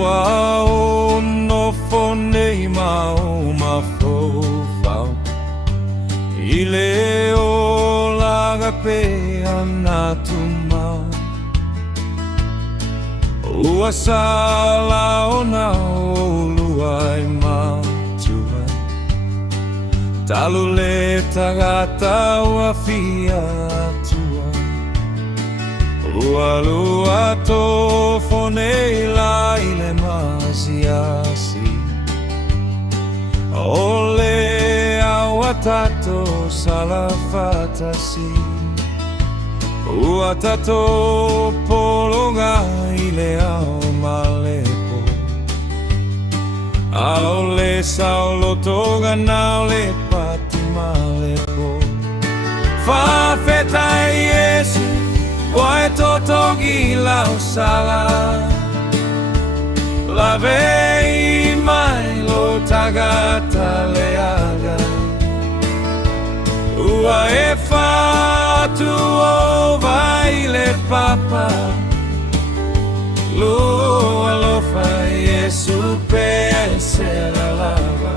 Ua o nofo nei mau mafofau I le o laga pe ana tumau Ua sala o na olua I matua Talu le tagata ua fia tua Ua lua tofo nei la I le masiasi Ole aua tato salafatasi Ua tato polonga I le ao malepo Aole saulo toga na le pati malepo Fafeta Yesu Wae totogi lau sala Lave mai lo tagata leaga Ua e fatu o vai le papa Lo alofa Yesu pe se la lava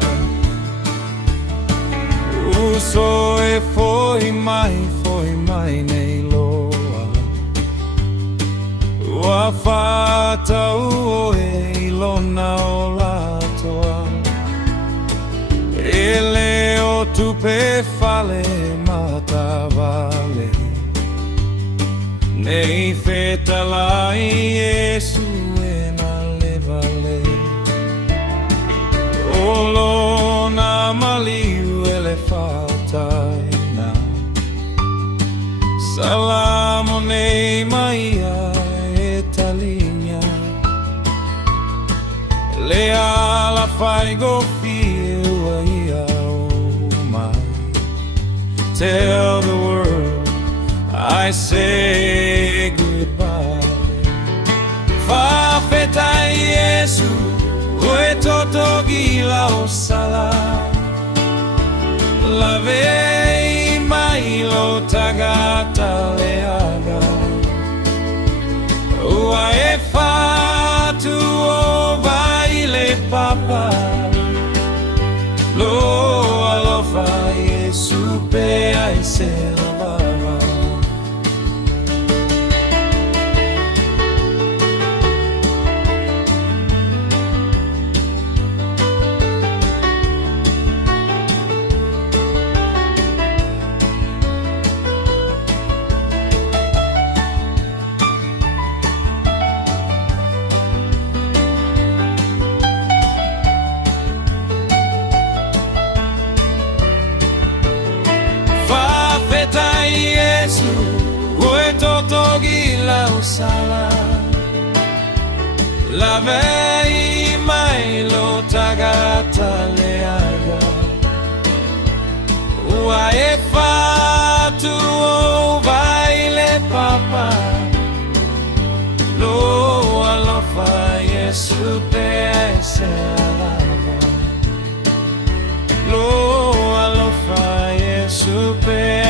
Uso e foi mai nei loa Ua fata o e ilona o latoa Ele o tupe fale mata vale Nei feta la Yesu e na levale Olona maliu ele fatai na Salamo nei maia Le ala fai go feel oh my Tell the world I say goodbye Fafeta Yesu Ue totogi lau sala Lave mai lo tagata leaga Ua e fatu o vai le papa Lo alofa Yesu pe ai se la lava Yesu, ue totogi lau sala Lavei mai lo tagata leaga Ua e fatu o vai le papa Lo alofa Yesu pe se lava Lo alofa Yesu pe